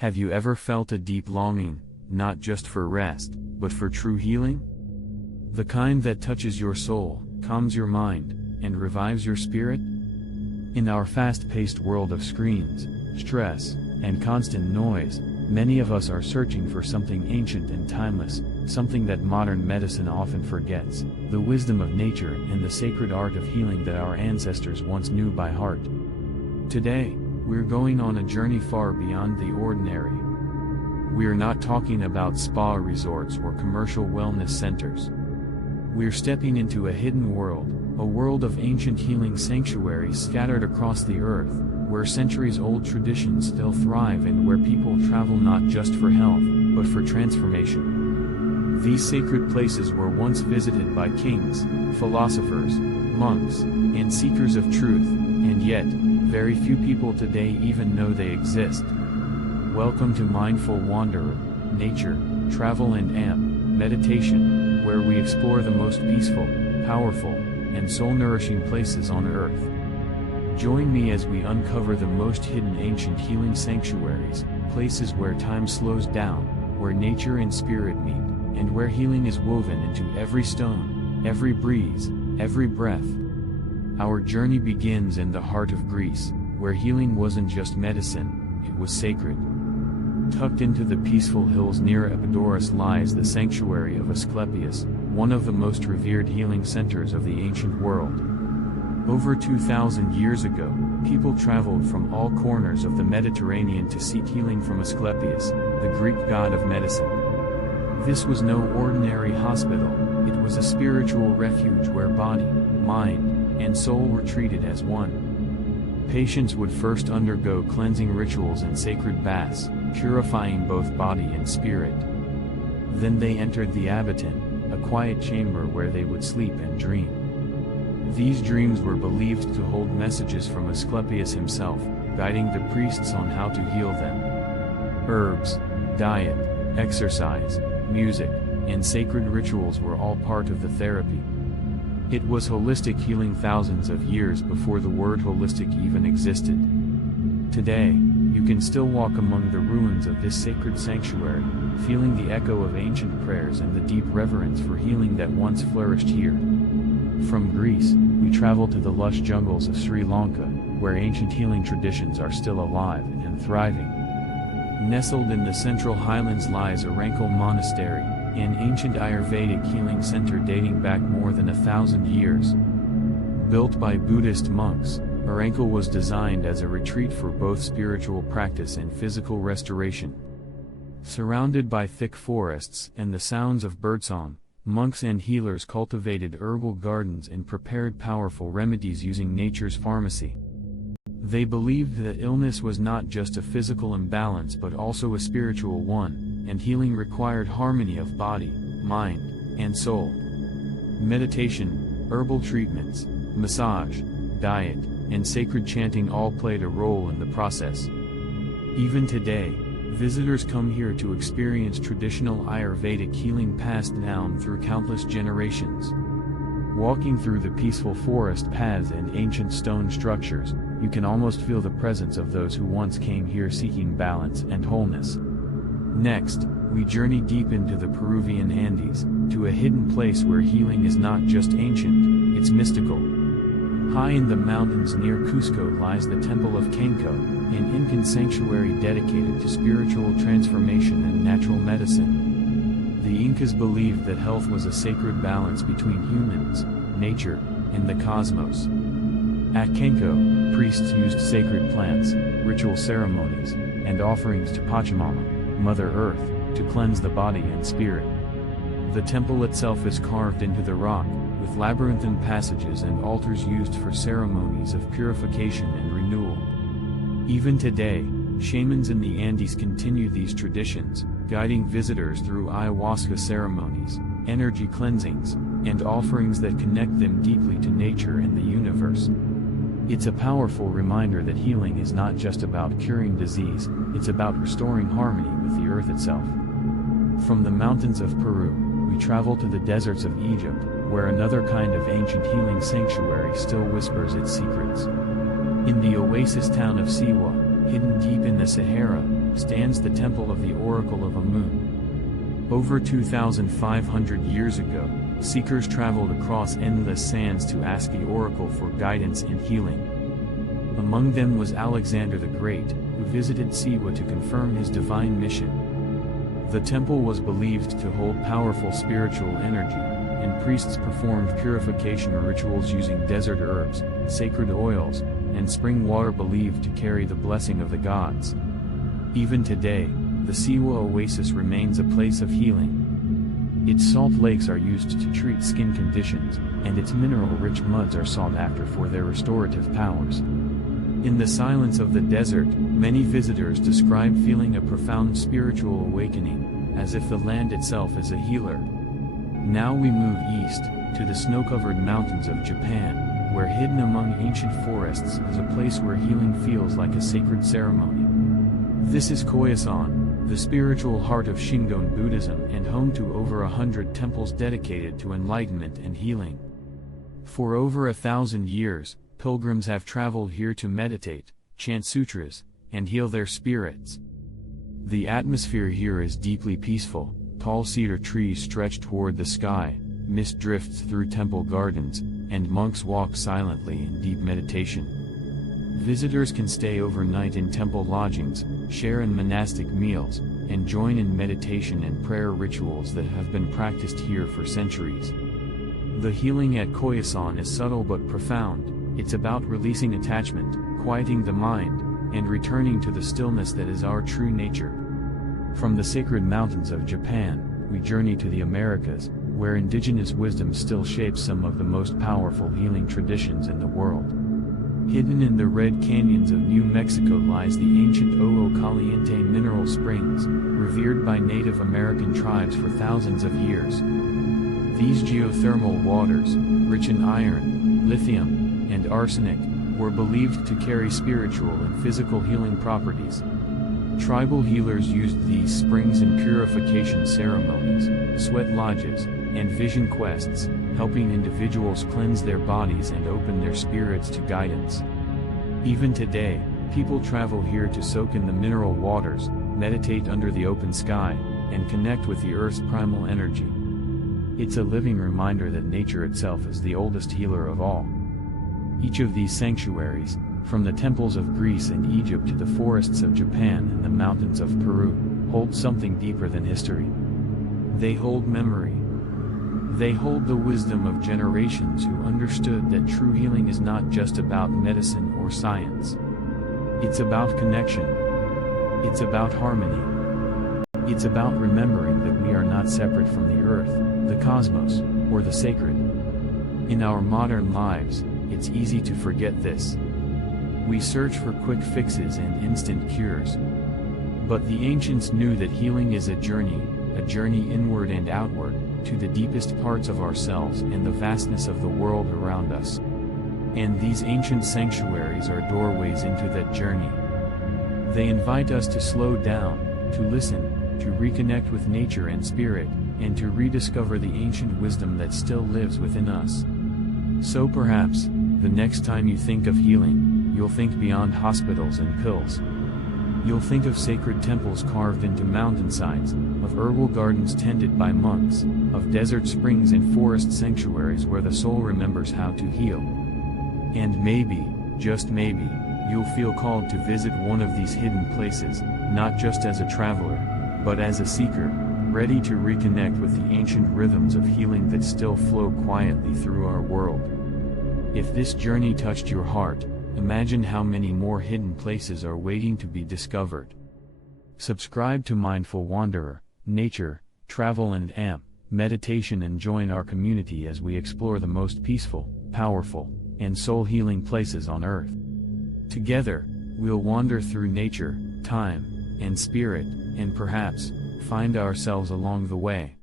Have you ever felt a deep longing, not just for rest, but for true healing? The kind that touches your soul, calms your mind, and revives your spirit? In our fast-paced world of screens, stress, and constant noise, many of us are searching for something ancient and timeless, something that modern medicine often forgets, the wisdom of nature and the sacred art of healing that our ancestors once knew by heart. Today, we're going on a journey far beyond the ordinary. We're not talking about spa resorts or commercial wellness centers. We're stepping into a hidden world, a world of ancient healing sanctuaries scattered across the earth, where centuries-old traditions still thrive and where people travel not just for health, but for transformation. These sacred places were once visited by kings, philosophers, monks, and seekers of truth, and yet, very few people today even know they exist. Welcome to Mindful Wanderer, Nature, Travel and Meditation, where we explore the most peaceful, powerful, and soul-nourishing places on earth. Join me as we uncover the most hidden ancient healing sanctuaries, places where time slows down, where nature and spirit meet, and where healing is woven into every stone, every breeze, every breath. Our journey begins in the heart of Greece, where healing wasn't just medicine, it was sacred. Tucked into the peaceful hills near Epidaurus lies the Sanctuary of Asclepius, one of the most revered healing centers of the ancient world. Over 2,000 years ago, people traveled from all corners of the Mediterranean to seek healing from Asclepius, the Greek god of medicine. This was no ordinary hospital, it was a spiritual refuge where body, mind, and soul were treated as one. Patients would first undergo cleansing rituals and sacred baths, purifying both body and spirit. Then they entered the abaton, a quiet chamber where they would sleep and dream. These dreams were believed to hold messages from Asclepius himself, guiding the priests on how to heal them. Herbs, diet, exercise, music, and sacred rituals were all part of the therapy. It was holistic healing thousands of years before the word holistic even existed. Today, you can still walk among the ruins of this sacred sanctuary, feeling the echo of ancient prayers and the deep reverence for healing that once flourished here. From Greece, we travel to the lush jungles of Sri Lanka, where ancient healing traditions are still alive and thriving. Nestled in the central highlands lies Arankale Monastery, an ancient Ayurvedic healing center dating back more than 1,000 years. Built by Buddhist monks, Arankale was designed as a retreat for both spiritual practice and physical restoration. Surrounded by thick forests and the sounds of birdsong, monks and healers cultivated herbal gardens and prepared powerful remedies using nature's pharmacy. They believed that illness was not just a physical imbalance but also a spiritual one, and healing required harmony of body, mind, and soul. Meditation, herbal treatments, massage, diet, and sacred chanting all played a role in the process. Even today, visitors come here to experience traditional Ayurvedic healing passed down through countless generations. Walking through the peaceful forest paths and ancient stone structures, you can almost feel the presence of those who once came here seeking balance and wholeness. Next, we journey deep into the Peruvian Andes, to a hidden place where healing is not just ancient, it's mystical. High in the mountains near Cusco lies the Temple of Qenqo, an Incan sanctuary dedicated to spiritual transformation and natural medicine. The Incas believed that health was a sacred balance between humans, nature, and the cosmos. At Qenqo, priests used sacred plants, ritual ceremonies, and offerings to Pachamama, Mother Earth, to cleanse the body and spirit. The temple itself is carved into the rock, with labyrinthine passages and altars used for ceremonies of purification and renewal. Even today, shamans in the Andes continue these traditions, guiding visitors through ayahuasca ceremonies, energy cleansings, and offerings that connect them deeply to nature and the universe. It's a powerful reminder that healing is not just about curing disease, it's about restoring harmony with the earth itself. From the mountains of Peru, we travel to the deserts of Egypt, where another kind of ancient healing sanctuary still whispers its secrets. In the oasis town of Siwa, hidden deep in the Sahara, stands the Temple of the Oracle of Amun. Over 2,500 years ago, seekers traveled across endless sands to ask the oracle for guidance and healing. Among them was Alexander the Great, who visited Siwa to confirm his divine mission. The temple was believed to hold powerful spiritual energy, and priests performed purification rituals using desert herbs, sacred oils, and spring water believed to carry the blessing of the gods. Even today, the Siwa oasis remains a place of healing. Its salt lakes are used to treat skin conditions, and its mineral-rich muds are sought after for their restorative powers. In the silence of the desert, many visitors describe feeling a profound spiritual awakening, as if the land itself is a healer. Now we move east, to the snow-covered mountains of Japan, where hidden among ancient forests is a place where healing feels like a sacred ceremony. This is Koya-san, the spiritual heart of Shingon Buddhism and home to over 100 temples dedicated to enlightenment and healing. For over 1,000 years, pilgrims have traveled here to meditate, chant sutras, and heal their spirits. The atmosphere here is deeply peaceful. Tall cedar trees stretch toward the sky, mist drifts through temple gardens, and monks walk silently in deep meditation. Visitors can stay overnight in temple lodgings, share in monastic meals, and join in meditation and prayer rituals that have been practiced here for centuries. The healing at Koya-san is subtle but profound. It's about releasing attachment, quieting the mind, and returning to the stillness that is our true nature. From the sacred mountains of Japan, we journey to the Americas, where indigenous wisdom still shapes some of the most powerful healing traditions in the world. Hidden in the red canyons of New Mexico lies the ancient Ojo Caliente mineral springs, revered by Native American tribes for thousands of years. These geothermal waters, rich in iron, lithium, and arsenic, were believed to carry spiritual and physical healing properties. Tribal healers used these springs in purification ceremonies, sweat lodges, and vision quests, helping individuals cleanse their bodies and open their spirits to guidance. Even today, people travel here to soak in the mineral waters, meditate under the open sky, and connect with the Earth's primal energy. It's a living reminder that nature itself is the oldest healer of all. Each of these sanctuaries, from the temples of Greece and Egypt to the forests of Japan and the mountains of Peru, hold something deeper than history. They hold memory. They hold the wisdom of generations who understood that true healing is not just about medicine or science. It's about connection. It's about harmony. It's about remembering that we are not separate from the earth, the cosmos, or the sacred. In our modern lives, it's easy to forget this. We search for quick fixes and instant cures. But the ancients knew that healing is a journey inward and outward, to the deepest parts of ourselves and the vastness of the world around us. And these ancient sanctuaries are doorways into that journey. They invite us to slow down, to listen, to reconnect with nature and spirit, and to rediscover the ancient wisdom that still lives within us. So perhaps, the next time you think of healing, you'll think beyond hospitals and pills. You'll think of sacred temples carved into mountainsides, of herbal gardens tended by monks, of desert springs and forest sanctuaries where the soul remembers how to heal. And maybe, just maybe, you'll feel called to visit one of these hidden places, not just as a traveler, but as a seeker, ready to reconnect with the ancient rhythms of healing that still flow quietly through our world. If this journey touched your heart, imagine how many more hidden places are waiting to be discovered. Subscribe to Mindful Wanderer, Nature, Travel and Meditation and join our community as we explore the most peaceful, powerful, and soul-healing places on Earth. Together, we'll wander through nature, time, and spirit, and perhaps, find ourselves along the way.